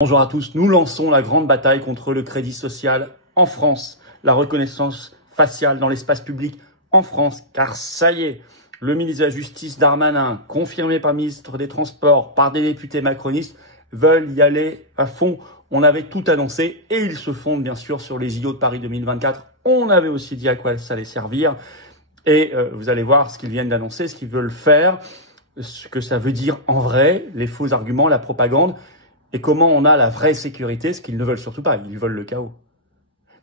Bonjour à tous, nous lançons la grande bataille contre le crédit social en France, la reconnaissance faciale dans l'espace public en France, car ça y est, le ministre de la Justice Darmanin, confirmé par le ministre des Transports, par des députés macronistes, veulent y aller à fond. On avait tout annoncé et ils se fondent bien sûr sur les JO de Paris 2024. On avait aussi dit à quoi ça allait servir et vous allez voir ce qu'ils viennent d'annoncer, ce qu'ils veulent faire, ce que ça veut dire en vrai, les faux arguments, la propagande. Et comment on a la vraie sécurité, ce qu'ils ne veulent surtout pas, ils veulent le chaos.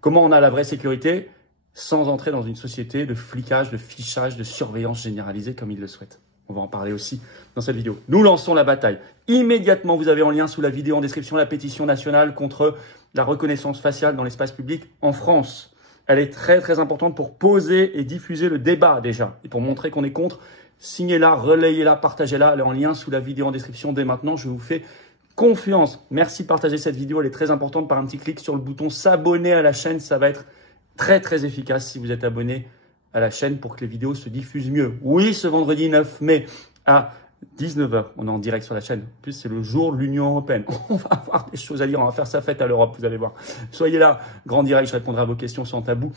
Comment on a la vraie sécurité sans entrer dans une société de flicage, de fichage, de surveillance généralisée comme ils le souhaitent. On va en parler aussi dans cette vidéo. Nous lançons la bataille. Immédiatement, vous avez en lien sous la vidéo en description la pétition nationale contre la reconnaissance faciale dans l'espace public en France. Elle est très très importante pour poser et diffuser le débat déjà et pour montrer qu'on est contre. Signez-la, relayez-la, partagez-la. Elle est en lien sous la vidéo en description dès maintenant. Je vous fais confiance. Merci de partager cette vidéo, elle est très importante par un petit clic sur le bouton s'abonner à la chaîne. Ça va être très très efficace si vous êtes abonné à la chaîne pour que les vidéos se diffusent mieux. Oui, ce vendredi 9 mai à 19 h, on est en direct sur la chaîne. En plus, c'est le jour de l'Union européenne. On va avoir des choses à dire, on va faire sa fête à l'Europe, vous allez voir. Soyez là, grand direct, je répondrai à vos questions sans tabou,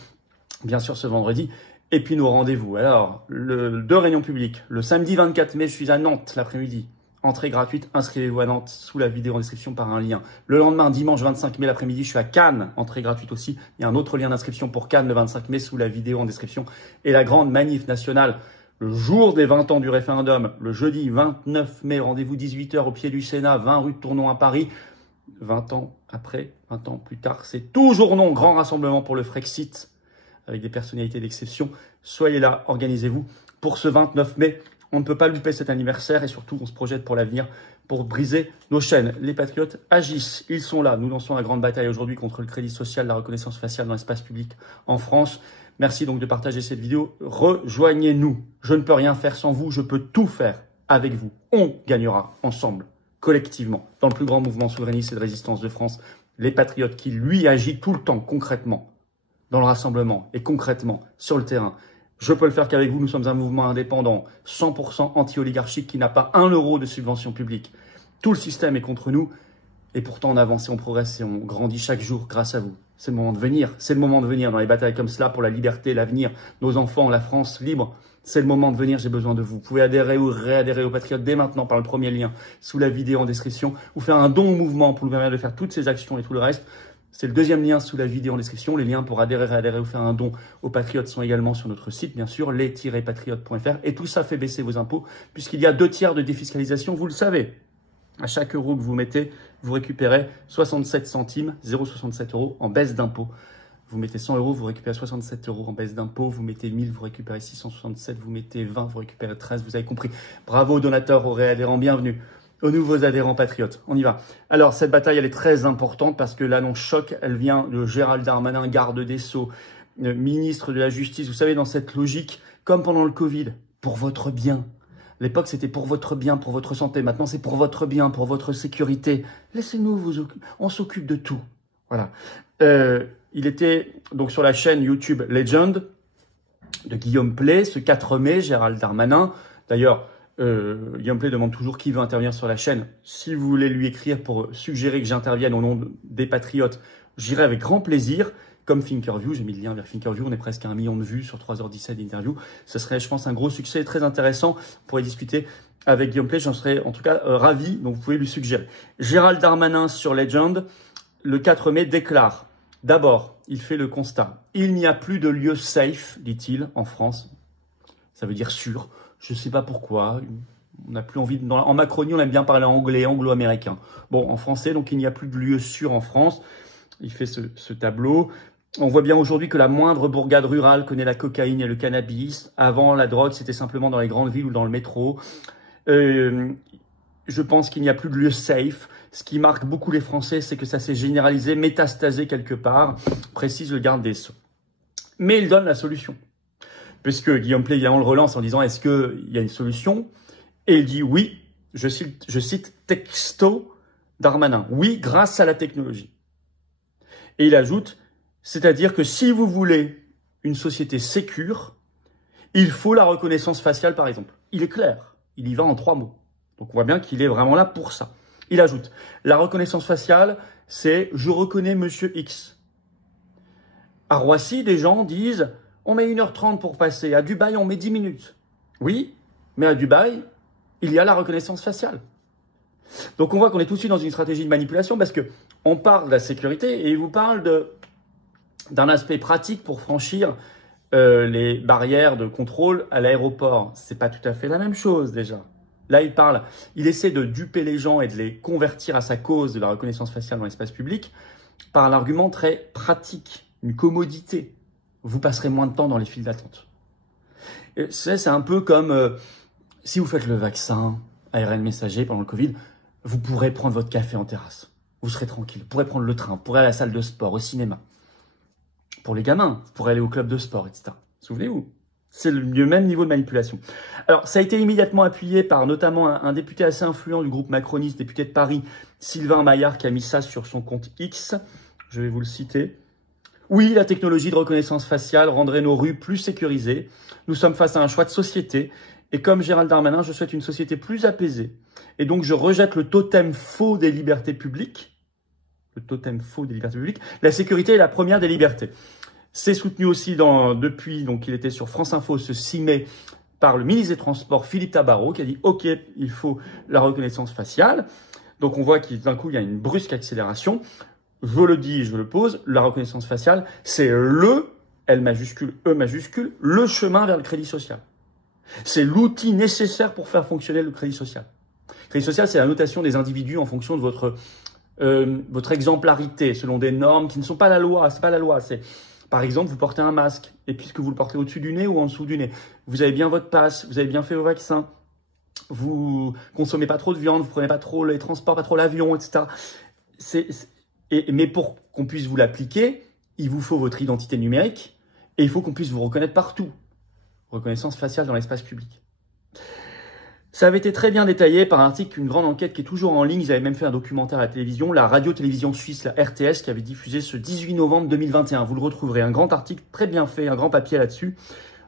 bien sûr ce vendredi. Et puis nos rendez-vous. Alors, deux réunions publiques. Le samedi 24 mai, je suis à Nantes l'après-midi. Entrée gratuite, inscrivez-vous à Nantes sous la vidéo en description par un lien. Le lendemain, dimanche 25 mai l'après-midi, je suis à Cannes, entrée gratuite aussi. Il y a un autre lien d'inscription pour Cannes le 25 mai sous la vidéo en description. Et la grande manif nationale, le jour des 20 ans du référendum, le jeudi 29 mai, rendez-vous 18 h au pied du Sénat, 20 rue de Tournon à Paris. 20 ans après, 20 ans plus tard, c'est toujours non. Grand rassemblement pour le Frexit avec des personnalités d'exception. Soyez là, organisez-vous pour ce 29 mai. On ne peut pas louper cet anniversaire et surtout on se projette pour l'avenir pour briser nos chaînes. Les patriotes agissent, ils sont là. Nous lançons la grande bataille aujourd'hui contre le crédit social, la reconnaissance faciale dans l'espace public en France. Merci donc de partager cette vidéo. Rejoignez-nous. Je ne peux rien faire sans vous, je peux tout faire avec vous. On gagnera ensemble, collectivement, dans le plus grand mouvement souverainiste et de résistance de France. Les patriotes qui, lui, agit tout le temps concrètement dans le rassemblement et concrètement sur le terrain. Je peux le faire qu'avec vous, nous sommes un mouvement indépendant, 100% anti-oligarchique qui n'a pas 1 euro de subvention publique. Tout le système est contre nous et pourtant on avance et on progresse et on grandit chaque jour grâce à vous. C'est le moment de venir, c'est le moment de venir dans les batailles comme cela pour la liberté, l'avenir, nos enfants, la France libre. C'est le moment de venir, j'ai besoin de vous. Vous pouvez adhérer ou réadhérer aux Patriotes dès maintenant par le premier lien sous la vidéo en description ou faire un don au mouvement pour nous permettre de faire toutes ces actions et tout le reste. C'est le deuxième lien sous la vidéo en description. Les liens pour adhérer, réadhérer ou faire un don aux Patriotes sont également sur notre site, bien sûr, les-patriotes.fr. Et tout ça fait baisser vos impôts, puisqu'il y a 2 tiers de défiscalisation, vous le savez. À chaque euro que vous mettez, vous récupérez 67 centimes, 0,67 € en baisse d'impôts. Vous mettez 100 €, vous récupérez 67 € en baisse d'impôts. Vous mettez 1000, vous récupérez 667. Vous mettez 20, vous récupérez 13. Vous avez compris. Bravo aux donateurs, aux réadhérents, bienvenue. Aux nouveaux adhérents patriotes. On y va. Alors, cette bataille, elle est très importante parce que l'annonce choc, elle vient de Gérald Darmanin, garde des Sceaux, ministre de la Justice. Vous savez, dans cette logique, comme pendant le Covid, pour votre bien. À l'époque, c'était pour votre bien, pour votre santé. Maintenant, c'est pour votre bien, pour votre sécurité. Laissez-nous vous occuper. On s'occupe de tout. Voilà. Il était donc sur la chaîne YouTube Legend de Guillaume Play, ce 4 mai, Gérald Darmanin. D'ailleurs, Guillaume Play demande toujours qui veut intervenir sur la chaîne. Si vous voulez lui écrire pour suggérer que j'intervienne au nom des Patriotes, j'irai avec grand plaisir. Comme Thinkerview, j'ai mis le lien vers Thinkerview, on est presque à 1 million de vues sur 3h17 d'interview. Ce serait, je pense, un gros succès, très intéressant. On pourrait discuter avec Guillaume Play, j'en serais en tout cas ravi, donc vous pouvez lui suggérer. Gérald Darmanin sur Legend, le 4 mai, déclare. D'abord, il fait le constat. Il n'y a plus de lieu safe, dit-il, en France. Ça veut dire sûr. Je ne sais pas pourquoi. On n'a plus envie. En Macronie, on aime bien parler anglais, anglo-américain. Bon, en français, donc il n'y a plus de lieu sûr en France. Il fait ce tableau. On voit bien aujourd'hui que la moindre bourgade rurale connaît la cocaïne et le cannabis. Avant, la drogue, c'était simplement dans les grandes villes ou dans le métro. Je pense qu'il n'y a plus de lieu safe. Ce qui marque beaucoup les Français, c'est que ça s'est généralisé, métastasé quelque part, précise le garde des Sceaux. Mais il donne la solution. Puisque Guillaume Play, évidemment, le relance en disant « Est-ce qu'il y a une solution ?» Et il dit « Oui, je cite texto Darmanin. Oui, grâce à la technologie. » Et il ajoute « C'est-à-dire que si vous voulez une société sécure, il faut la reconnaissance faciale, par exemple. » Il est clair, il y va en 3 mots. Donc on voit bien qu'il est vraiment là pour ça. Il ajoute, la reconnaissance faciale, c'est « je reconnais Monsieur X ». À Roissy, des gens disent « on met 1h30 pour passer ». À Dubaï, on met 10 minutes. Oui, mais à Dubaï, il y a la reconnaissance faciale. Donc on voit qu'on est tout de suite dans une stratégie de manipulation parce qu'on parle de la sécurité et il vous parle d'un aspect pratique pour franchir les barrières de contrôle à l'aéroport. C'est pas tout à fait la même chose déjà. Là, il essaie de duper les gens et de les convertir à sa cause de la reconnaissance faciale dans l'espace public par un argument très pratique, une commodité. Vous passerez moins de temps dans les files d'attente. C'est un peu comme si vous faites le vaccin ARN messager pendant le Covid, vous pourrez prendre votre café en terrasse. Vous serez tranquille. Vous pourrez prendre le train, vous pourrez aller à la salle de sport, au cinéma. Pour les gamins, vous pourrez aller au club de sport, etc. Souvenez-vous. C'est le même niveau de manipulation. Alors, ça a été immédiatement appuyé par notamment un député assez influent du groupe macroniste, député de Paris, Sylvain Maillard, qui a mis ça sur son compte X. Je vais vous le citer. Oui, la technologie de reconnaissance faciale rendrait nos rues plus sécurisées. Nous sommes face à un choix de société. Et comme Gérald Darmanin, je souhaite une société plus apaisée. Et donc, je rejette le totem faux des libertés publiques. Le totem faux des libertés publiques. La sécurité est la première des libertés. C'est soutenu aussi depuis, donc il était sur France Info ce 6 mai, par le ministre des Transports, Philippe Tabarot, qui a dit « Ok, il faut la reconnaissance faciale ». Donc on voit qu'il d'un coup, il y a une brusque accélération. Je le dis, je le pose, la reconnaissance faciale, c'est le, L majuscule, E majuscule, le chemin vers le crédit social. C'est l'outil nécessaire pour faire fonctionner le crédit social. Le crédit social, c'est la notation des individus en fonction de votre exemplarité, selon des normes qui ne sont pas la loi. C'est pas la loi, c'est... Par exemple, vous portez un masque, et puisque vous le portez au-dessus du nez ou en dessous du nez, vous avez bien votre passe, vous avez bien fait vos vaccins, vous consommez pas trop de viande, vous prenez pas trop les transports, pas trop l'avion, etc. Mais pour qu'on puisse vous l'appliquer, il vous faut votre identité numérique, et il faut qu'on puisse vous reconnaître partout. Reconnaissance faciale dans l'espace public. Ça avait été très bien détaillé par un article, une grande enquête qui est toujours en ligne. Ils avaient même fait un documentaire à la télévision, la radio-télévision suisse, la RTS, qui avait diffusé ce 18 novembre 2021. Vous le retrouverez, un grand article très bien fait, un grand papier là-dessus.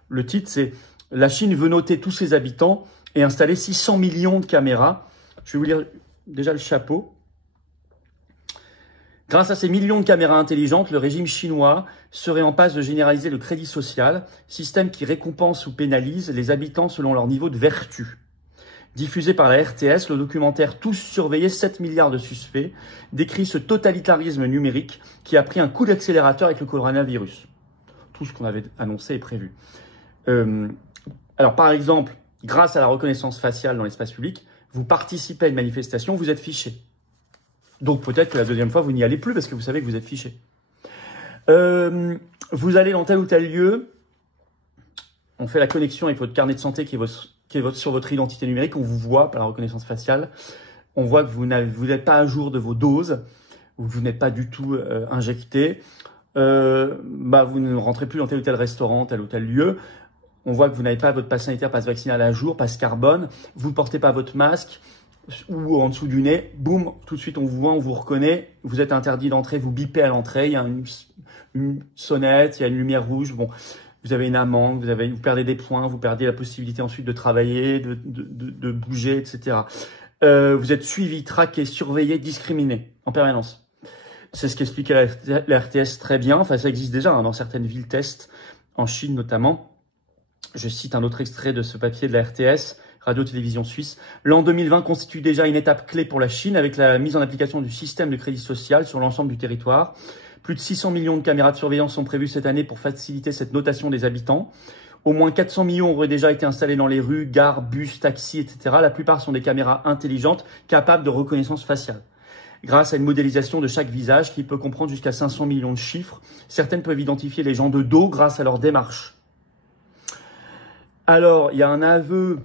Le titre, c'est « La Chine veut noter tous ses habitants et installer 600 millions de caméras ». Je vais vous lire déjà le chapeau. Grâce à ces millions de caméras intelligentes, le régime chinois serait en passe de généraliser le crédit social, système qui récompense ou pénalise les habitants selon leur niveau de vertu. Diffusé par la RTS, le documentaire « Tous surveillés, 7 milliards de suspects » décrit ce totalitarisme numérique qui a pris un coup d'accélérateur avec le coronavirus. Tout ce qu'on avait annoncé est prévu. Alors par exemple, grâce à la reconnaissance faciale dans l'espace public, vous participez à une manifestation, vous êtes fiché. Donc peut-être que la deuxième fois, vous n'y allez plus parce que vous savez que vous êtes fiché. Vous allez dans tel ou tel lieu, on fait la connexion avec votre carnet de santé qui est sur votre identité numérique, on vous voit par la reconnaissance faciale, on voit que vous n'êtes pas à jour de vos doses, vous n'êtes pas du tout injecté, vous ne rentrez plus dans tel ou tel restaurant, tel ou tel lieu, on voit que vous n'avez pas votre passe sanitaire, passe vaccinal à jour, passe carbone, vous ne portez pas votre masque, ou en dessous du nez, boum, tout de suite on vous voit, on vous reconnaît, vous êtes interdit d'entrer, vous bipez à l'entrée, il y a une sonnette, il y a une lumière rouge, bon, vous avez une amende, vous perdez des points, vous perdez la possibilité ensuite de travailler, de bouger, etc. Vous êtes suivi, traqué, surveillé, discriminé en permanence. C'est ce qu'expliquait la RTS très bien, enfin ça existe déjà dans certaines villes test, en Chine notamment. Je cite un autre extrait de ce papier de la RTS, Radio-Télévision Suisse. L'an 2020 constitue déjà une étape clé pour la Chine avec la mise en application du système de crédit social sur l'ensemble du territoire. Plus de 600 millions de caméras de surveillance sont prévues cette année pour faciliter cette notation des habitants. Au moins 400 millions auraient déjà été installés dans les rues, gares, bus, taxis, etc. La plupart sont des caméras intelligentes capables de reconnaissance faciale. Grâce à une modélisation de chaque visage qui peut comprendre jusqu'à 500 millions de chiffres, certaines peuvent identifier les gens de dos grâce à leur démarche. Alors, il y a un aveu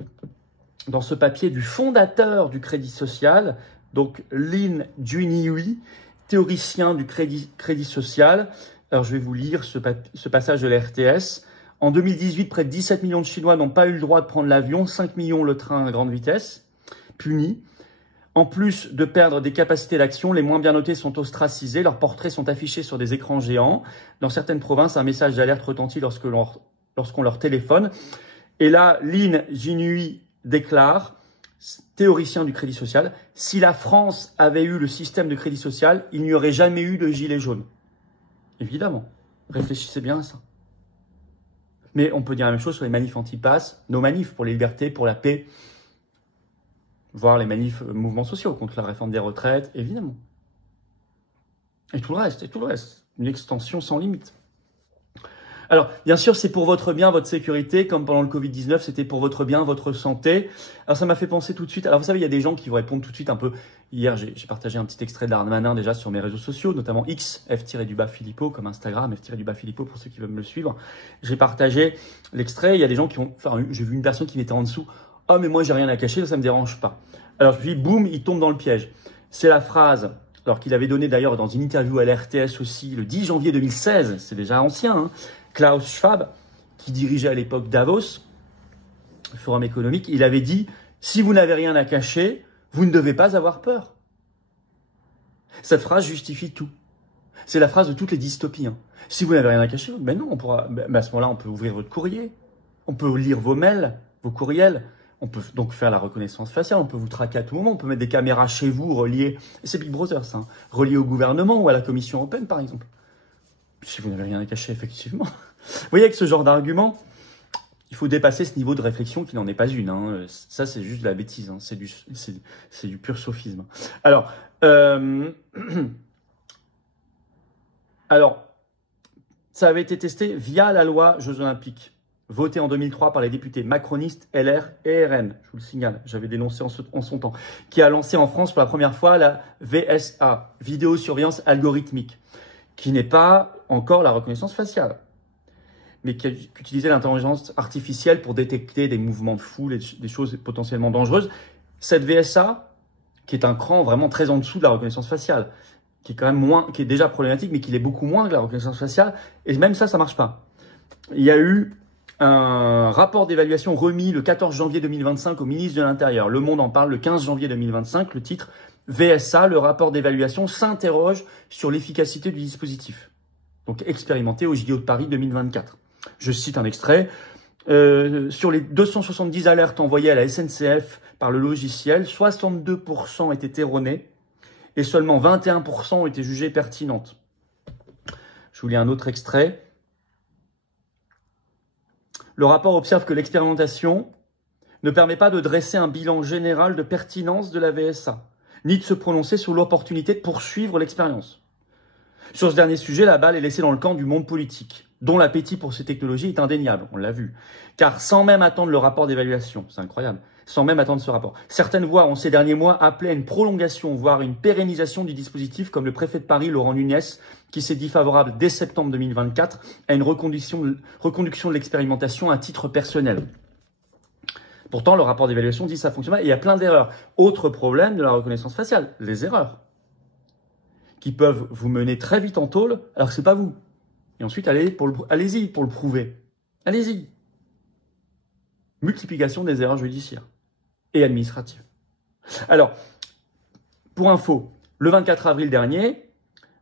dans ce papier du fondateur du crédit social, donc Lin Junhui, théoricien du crédit social. Alors, je vais vous lire ce passage de la RTS. En 2018, près de 17 millions de Chinois n'ont pas eu le droit de prendre l'avion, 5 millions le train à grande vitesse, punis. En plus de perdre des capacités d'action, les moins bien notés sont ostracisés, leurs portraits sont affichés sur des écrans géants. Dans certaines provinces, un message d'alerte retentit lorsqu'on leur téléphone. Et là, Lin Junhui déclare, théoricien du crédit social, si la France avait eu le système de crédit social, il n'y aurait jamais eu de gilets jaunes. Évidemment. Réfléchissez bien à ça. Mais on peut dire la même chose sur les manifs anti-pass, nos manifs pour les libertés, pour la paix, voire les manifs mouvements sociaux contre la réforme des retraites, évidemment. Et tout le reste. Une extension sans limite. Alors, bien sûr, c'est pour votre bien, votre sécurité, comme pendant le Covid-19, c'était pour votre bien, votre santé. Alors, ça m'a fait penser tout de suite. Alors, vous savez, il y a des gens qui vous répondent tout de suite un peu. Hier, j'ai partagé un petit extrait d'Armanin déjà sur mes réseaux sociaux, notamment X, F-Philippot, comme Instagram, F-Philippot pour ceux qui veulent me le suivre. J'ai partagé l'extrait. Il y a des gens qui ont, enfin, j'ai vu une personne qui mettait en dessous. Oh, mais moi, j'ai rien à cacher, ça me dérange pas. Alors, puis, boum, il tombe dans le piège. C'est la phrase. Alors qu'il avait donné d'ailleurs dans une interview à l'RTS aussi le 10 janvier 2016, c'est déjà ancien, hein, Klaus Schwab, qui dirigeait à l'époque Davos, le Forum économique, il avait dit « Si vous n'avez rien à cacher, vous ne devez pas avoir peur ». Cette phrase justifie tout. C'est la phrase de toutes les dystopies. Hein. Si vous n'avez rien à cacher, ben non, on pourra, à ce moment-là, on peut ouvrir votre courrier, on peut lire vos mails, vos courriels, on peut donc faire la reconnaissance faciale, on peut vous traquer à tout moment, on peut mettre des caméras chez vous reliées, c'est Big Brother ça, hein, reliées au gouvernement ou à la Commission européenne par exemple. Si vous n'avez rien à cacher, effectivement. Vous voyez, avec ce genre d'argument, il faut dépasser ce niveau de réflexion qui n'en est pas une. Hein. Ça, c'est juste de la bêtise, hein. C'est du pur sophisme. Alors, ça avait été testé via la loi Jeux Olympiques, votée en 2003 par les députés macronistes, LR et RN, je vous le signale, j'avais dénoncé en son temps, qui a lancé en France pour la première fois la VSA, vidéosurveillance algorithmique, qui n'est pas encore la reconnaissance faciale, mais qui utilisait l'intelligence artificielle pour détecter des mouvements de foule et des choses potentiellement dangereuses. Cette VSA, qui est un cran vraiment très en dessous de la reconnaissance faciale, qui est quand même moins, qui est déjà problématique, mais qui l'est beaucoup moins que la reconnaissance faciale, et même ça marche pas. Il y a eu un rapport d'évaluation remis le 14 janvier 2025 au ministre de l'Intérieur. Le Monde en parle le 15 janvier 2025. Le titre VSA, le rapport d'évaluation s'interroge sur l'efficacité du dispositif. Donc expérimenté au JO de Paris 2024. Je cite un extrait. Sur les 270 alertes envoyées à la SNCF par le logiciel, 62% étaient erronées et seulement 21% ont été jugées pertinentes. Je vous lis un autre extrait. Le rapport observe que l'expérimentation ne permet pas de dresser un bilan général de pertinence de la VSA, ni de se prononcer sur l'opportunité de poursuivre l'expérience. Sur ce dernier sujet, la balle est laissée dans le camp du monde politique, dont l'appétit pour ces technologies est indéniable, on l'a vu. Car sans même attendre le rapport d'évaluation, c'est incroyable, sans même attendre ce rapport, certaines voix ont ces derniers mois appelé à une prolongation, voire une pérennisation du dispositif, comme le préfet de Paris, Laurent Nunez, qui s'est dit favorable dès septembre 2024 à une reconduction de l'expérimentation à titre personnel. Pourtant, le rapport d'évaluation dit que ça fonctionne pas et il y a plein d'erreurs. Autre problème de la reconnaissance faciale, les erreurs, qui peuvent vous mener très vite en tôle alors que c'est pas vous. Et ensuite, allez-y pour le prouver. Allez-y. Multiplication des erreurs judiciaires et administratives. Alors, pour info, le 24 avril dernier,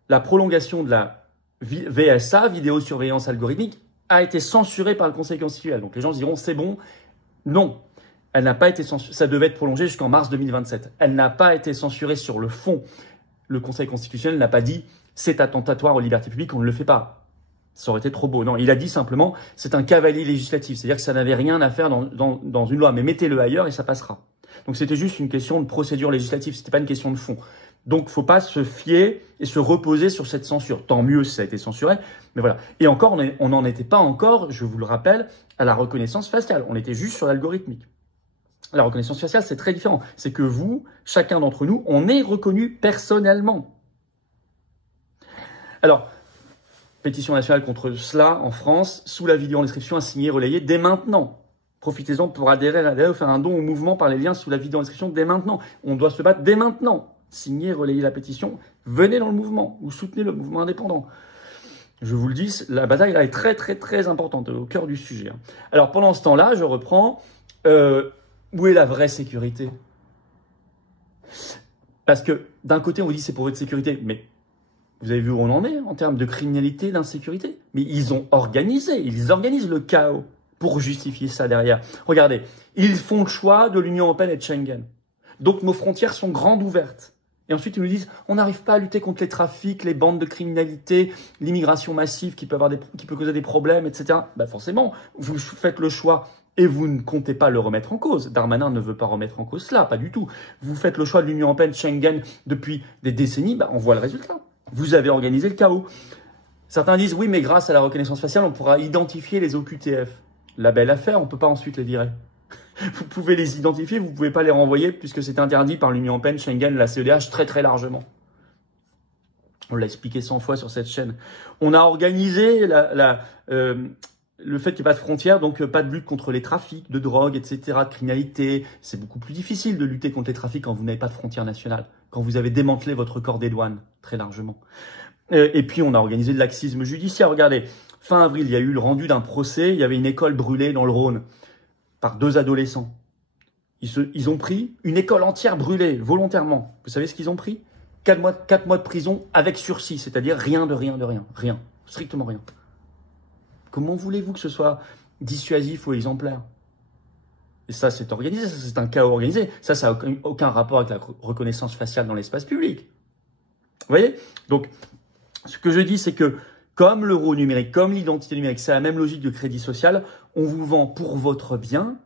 la prolongation de la VSA, vidéosurveillance algorithmique, a été censurée par le Conseil constitutionnel. Donc les gens se diront, c'est bon. Non, elle n'a pas été censurée. Ça devait être prolongé jusqu'en mars 2027. Elle n'a pas été censurée sur le fond. Le Conseil constitutionnel n'a pas dit, c'est attentatoire aux libertés publiques, on ne le fait pas. Ça aurait été trop beau. Non, il a dit simplement, c'est un cavalier législatif. C'est-à-dire que ça n'avait rien à faire dans une loi, mais mettez-le ailleurs et ça passera. Donc c'était juste une question de procédure législative, c'était pas une question de fond. Donc faut pas se fier et se reposer sur cette censure. Tant mieux si ça a été censuré, mais voilà. Et encore, on n'en était pas encore, je vous le rappelle, à la reconnaissance faciale. On était juste sur l'algorithmique. La reconnaissance faciale, c'est très différent. C'est que vous, chacun d'entre nous, on est reconnu personnellement. Alors, pétition nationale contre cela en France, sous la vidéo en description à signer, relayer dès maintenant. Profitez-en pour adhérer ou faire un don au mouvement par les liens sous la vidéo en description dès maintenant. On doit se battre dès maintenant. Signez, relayez la pétition, venez dans le mouvement ou soutenez le mouvement indépendant. Je vous le dis, la bataille là, est très très très importante, au cœur du sujet. Alors pendant ce temps-là, je reprends. Où est la vraie sécurité? Parce que d'un côté, on vous dit c'est pour votre sécurité, mais vous avez vu où on en est en termes de criminalité, d'insécurité? Mais ils organisent le chaos pour justifier ça derrière. Regardez, ils font le choix de l'Union européenne et de Schengen. Donc nos frontières sont grandes ouvertes. Et ensuite, ils nous disent, on n'arrive pas à lutter contre les trafics, les bandes de criminalité, l'immigration massive qui peut causer des problèmes, etc. Ben forcément, vous faites le choix et vous ne comptez pas le remettre en cause. Darmanin ne veut pas remettre en cause cela, pas du tout. Vous faites le choix de l'Union européenne, Schengen, depuis des décennies, ben on voit le résultat. Vous avez organisé le chaos. Certains disent, oui, mais grâce à la reconnaissance faciale, on pourra identifier les OQTF. La belle affaire, on ne peut pas ensuite les virer. Vous pouvez les identifier, vous ne pouvez pas les renvoyer puisque c'est interdit par l'Union européenne, Schengen, la CEDH très très largement. On l'a expliqué 100 fois sur cette chaîne. On a organisé le fait qu'il n'y ait pas de frontières, donc pas de lutte contre les trafics de drogue, etc., de criminalité. C'est beaucoup plus difficile de lutter contre les trafics quand vous n'avez pas de frontières nationales, quand vous avez démantelé votre corps des douanes, très largement. Et puis on a organisé de laxisme judiciaire. Regardez, fin avril, il y a eu le rendu d'un procès, il y avait une école brûlée dans le Rhône par 2 adolescents. Ils ont pris une école entière brûlée, volontairement. Vous savez ce qu'ils ont pris? 4 mois de prison avec sursis, c'est-à-dire rien, strictement rien. Comment voulez-vous que ce soit dissuasif ou exemplaire? Et ça, c'est organisé, ça, c'est un chaos organisé. Ça n'a aucun rapport avec la reconnaissance faciale dans l'espace public. Vous voyez? Donc, ce que je dis, c'est que comme l'euro numérique, comme l'identité numérique, c'est la même logique de crédit social, on vous vend pour votre bien,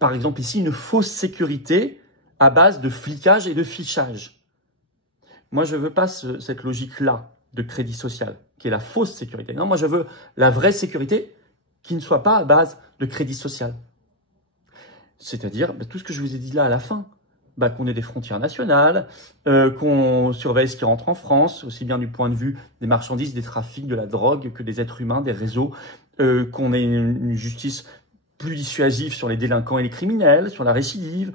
par exemple ici, une fausse sécurité à base de flicage et de fichage. Moi, je ne veux pas cette logique-là de crédit social, qui est la fausse sécurité. Non, moi, je veux la vraie sécurité qui ne soit pas à base de crédit social. C'est-à-dire tout ce que je vous ai dit là à la fin. Qu'on ait des frontières nationales, qu'on surveille ce qui rentre en France, aussi bien du point de vue des marchandises, des trafics, de la drogue, que des êtres humains, des réseaux, qu'on ait une justice plus dissuasive sur les délinquants et les criminels, sur la récidive,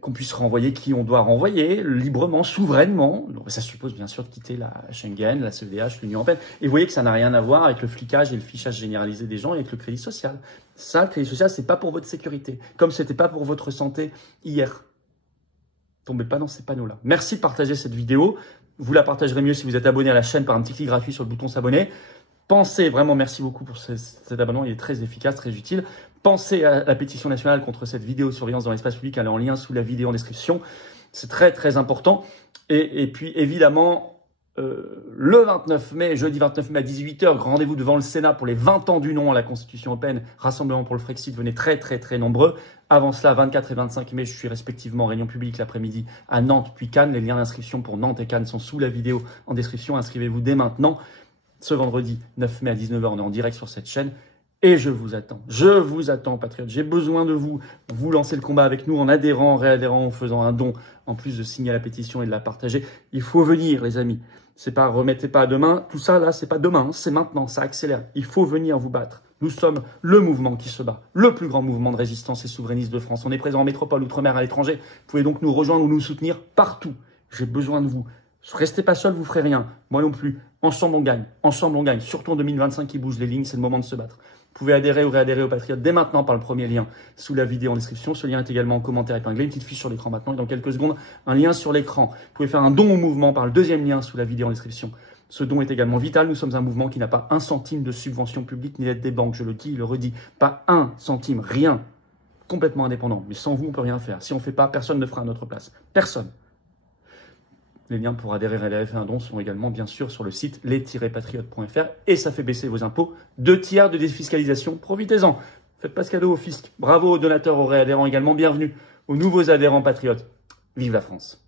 qu'on puisse renvoyer qui on doit renvoyer, librement, souverainement. Donc, ça suppose bien sûr de quitter la Schengen, la CEDH, l'Union européenne. Et vous voyez que ça n'a rien à voir avec le flicage et le fichage généralisé des gens et avec le crédit social. Ça, le crédit social, c'est pas pour votre sécurité, comme c'était pas pour votre santé hier. Tombez pas dans ces panneaux-là. Merci de partager cette vidéo. Vous la partagerez mieux si vous êtes abonné à la chaîne par un petit clic gratuit sur le bouton s'abonner. Pensez, vraiment merci beaucoup pour cet abonnement, il est très efficace, très utile. Pensez à la pétition nationale contre cette vidéosurveillance dans l'espace public, elle est en lien sous la vidéo en description. C'est très très important. Et puis évidemment, le 29 mai, jeudi 29 mai à 18 h, rendez-vous devant le Sénat pour les 20 ans du non à la Constitution européenne, rassemblement pour le Frexit, venez très très très nombreux. Avant cela, 24 et 25 mai, je suis respectivement en réunion publique l'après-midi à Nantes puis Cannes. Les liens d'inscription pour Nantes et Cannes sont sous la vidéo en description. Inscrivez-vous dès maintenant. Ce vendredi 9 mai à 19 h, on est en direct sur cette chaîne. Et je vous attends, patriotes. J'ai besoin de vous. Vous lancez le combat avec nous en adhérant, en réadhérant, en faisant un don, en plus de signer la pétition et de la partager. Il faut venir, les amis. C'est pas remettez pas à demain. Tout ça, là, c'est pas demain, hein, c'est maintenant. Ça accélère. Il faut venir vous battre. Nous sommes le mouvement qui se bat, le plus grand mouvement de résistance et souverainiste de France. On est présent en métropole, outre-mer, à l'étranger. Vous pouvez donc nous rejoindre ou nous soutenir partout. J'ai besoin de vous. Restez pas seul, vous ferez rien. Moi non plus. Ensemble, on gagne. Ensemble, on gagne. Surtout en 2025 qui bouge les lignes, c'est le moment de se battre. Vous pouvez adhérer ou réadhérer aux Patriotes dès maintenant par le premier lien sous la vidéo en description. Ce lien est également en commentaire épinglé, une petite fiche sur l'écran maintenant et dans quelques secondes, un lien sur l'écran. Vous pouvez faire un don au mouvement par le deuxième lien sous la vidéo en description. Ce don est également vital. Nous sommes un mouvement qui n'a pas un centime de subvention publique ni d'aide des banques. Je le dis, je le redis. Pas un centime, rien. Complètement indépendant. Mais sans vous, on ne peut rien faire. Si on ne fait pas, personne ne fera à notre place. Personne. Les liens pour adhérer et faire un don sont également, bien sûr, sur le site les-patriotes.fr et ça fait baisser vos impôts. 2 tiers de défiscalisation. Profitez-en. Faites pas ce cadeau au fisc. Bravo aux donateurs, aux réadhérents également. Bienvenue aux nouveaux adhérents patriotes. Vive la France.